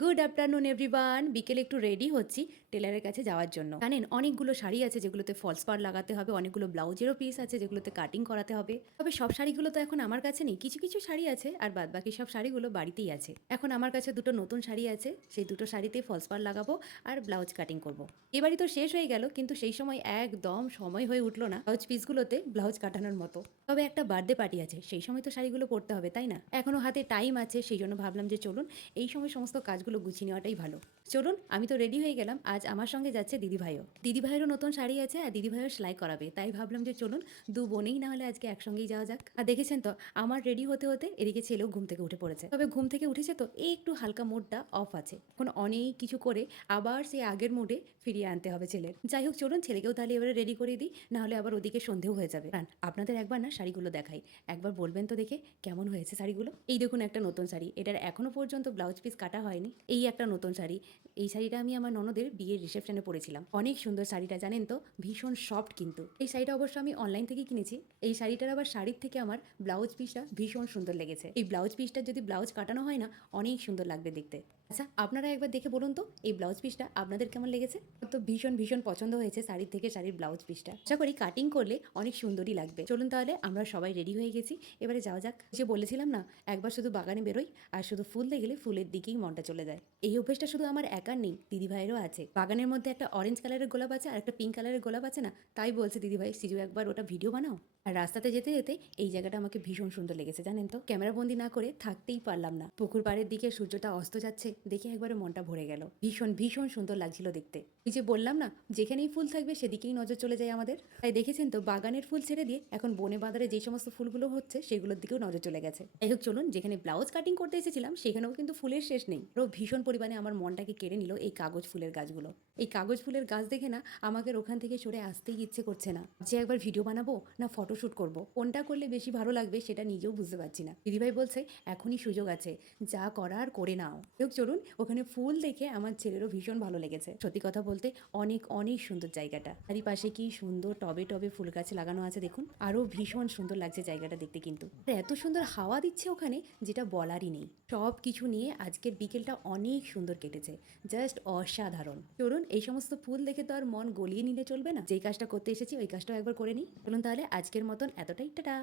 Good afternoon everyone. বিকেলে একটু ready হচ্ছি টেলারের কাছে যাওয়ার জন্য। জানেন অনেকগুলো শাড়ি আছে যেগুলোতে ফলস পাড় লাগাতে হবে, অনেকগুলো ব্লাউজেরও পিস আছে যেগুলোতে কাটিং করাতে হবে। তবে সব শাড়িগুলো তো এখন আমার কাছে নেই, কিছু কিছু শাড়ি আছে আর বাদ বাকি সব শাড়িগুলো বাড়িতেই আছে। এখন আমার কাছে দুটো নতুন শাড়ি আছে, সেই দুটো শাড়িতে ফলস পাড় লাগাবো আর ব্লাউজ কাটিং করব। এবারই তো শেষ হয়ে গেল, কিন্তু সেই সময় একদম সময় হয়ে উঠলো না ব্লাউজ পিসগুলোতে ব্লাউজ কাটানোর মতো। তবে একটা বার্থডে পার্টি আছে, সেই সময় তো শাড়িগুলো পরতে হবে, তাই না? এখনো হাতে টাইম আছে, সেই জন্য ভাবলাম যে চলুন এই সময় সমস্ত কাজগুলো গুছিয়ে নেওয়াটাই ভালো। চলুন, আমি তো রেডি হয়ে গেলাম। আজ আমার সঙ্গে যাচ্ছে দিদিভাইও। দিদিভাইয়েরও নতুন শাড়ি আছে আর দিদিভাইও সেলাই করাবে, তাই ভাবলাম যে চলুন দু বোনেই না হলে আজকে একসঙ্গেই যাওয়া যাক। আর দেখেছেন তো আমার রেডি হতে হতে এদিকে ছেলেও ঘুম থেকে উঠে পড়েছে। তবে ঘুম থেকে উঠেছে তো এই একটু হালকা মুডটা অফ আছে, এখন অনেক কিছু করে আবার সেই আগের মুডে ফিরিয়ে আনতে হবে ছেলের। যাই হোক চলুন ছেলেকেও তাহলে এবারে রেডি করে দিই, না হলে আবার ওদিকে সন্ধেও হয়ে যাবে। আপনাদের একবার না শাড়িগুলো দেখাই, একবার বলবেন তো দেখে কেমন হয়েছে শাড়িগুলো। এই দেখুন একটা নতুন শাড়ি, এটার এখনো পর্যন্ত ব্লাউজ পিস কাটা হয়নি। এই একটা নতুন শাড়ি, এই শাড়িটা আমি আমার ননদের বিয়ের রিসেপশনে পরেছিলাম। অনেক সুন্দর শাড়িটা, জানেন তো ভীষণ সফট। কিন্তু এই শাড়িটা অবশ্য আমি অনলাইন থেকে কিনেছি। এই শাড়িটার আবার শাড়ির থেকে আমার ব্লাউজ পিসটা ভীষণ সুন্দর লেগেছে। এই ব্লাউজ পিসটা যদি ব্লাউজ কাটানো হয় না অনেক সুন্দর লাগবে দেখতে। আচ্ছা আপনারা একবার দেখে বলুন তো এই ব্লাউজ পিসটা আপনাদের কেমন লেগেছে? তো ভীষণ ভীষণ পছন্দ হয়েছে শাড়ির থেকে শাড়ির ব্লাউজ পিসটা। আশা করি কাটিং করলে অনেক সুন্দরই লাগবে। চলুন তাহলে আমরা সবাই রেডি হয়ে গেছি, এবারে যাওয়া যাক। যে বলেছিলাম না একবার শুধু বাগানে বেরোই আর শুধু ফুল দেখলে ফুলের দিকেই মনটা চলে যায়। এই অভ্যেসটা শুধু আমার একার নেই, দিদিভাইয়েরও আছে। বাগানের মধ্যে একটা অরেঞ্জ কালারের গোলাপ আছে আর একটা পিঙ্ক কালারের গোলাপ আছে না, তাই বলছে দিদিভাই সিজু একবার ওটা ভিডিও বানাও। আর রাস্তাতে যেতে যেতে এই জায়গাটা আমাকে ভীষণ সুন্দর লেগেছে, জানেন তো ক্যামেরা বন্দি না করে থাকতেই পারলাম না। পুকুর পাড়ের দিকে সূর্যটা অস্ত যাচ্ছে দেখে একবারে মনটা ভরে গেল। ভীষণ ভীষণ সুন্দর লাগছিল দেখতে। এই যে বললাম না যেখানেই ফুল থাকবে সেদিকেই নজর চলে যায় আমাদের। তাই দেখেছেন তো বাগানের ফুল ছেড়ে দিয়ে এখন বনে বাজারে যে সমস্ত ফুলগুলো হচ্ছে সেগুলোর দিকেও নজর চলে গেছে। যাই হোক চলুন, যেখানে ব্লাউজ কাটিং করতে এসেছিলাম সেখানেও কিন্তু ফুলের শেষ নেই। আরও ভীষণ পরিমাণে আমার মনটাকে কেড়ে নিল এই কাগজ ফুলের গাছগুলো। এই কাগজ ফুলের গাছ দেখে না আমাকে ওখান থেকে সরে আসতেই ইচ্ছে করছে না, যে একবার ভিডিও বানাবো না ফটোশ্যুট করবো, কোনটা করলে বেশি ভালো লাগবে সেটা নিজেও বুঝতে পারছি না। দিদিভাই বলছে এখনই সুযোগ আছে, যা করার করে নাও। হোক চলুন, ওখানে ফুল দেখে আমার ছেলেরও ভীষণ ভালো লেগেছে। সত্যি কথা বলতে অনেক অনেক সুন্দর জায়গাটা। চারিপাশে কি সুন্দর টবে টবে ফুল গাছ লাগানো আছে দেখুন, আরও ভীষণ সুন্দর লাগছে জায়গাটা দেখতে। কিন্তু এত সুন্দর হাওয়া দিচ্ছে ওখানে যেটা বলারই নেই। সব কিছু নিয়ে আজকের বিকেলটা অনেক সুন্দর কেটেছে, জাস্ট অসাধারণ। চলুন এই সমস্ত ফুল দেখে তো আর মন গলিয়ে নিলে চলবে না, যেই কাজটা করতে এসেছি ওই কাজটাও একবার করে নিই। চলুন তাহলে আজকের মতন এতটাই, টাটা।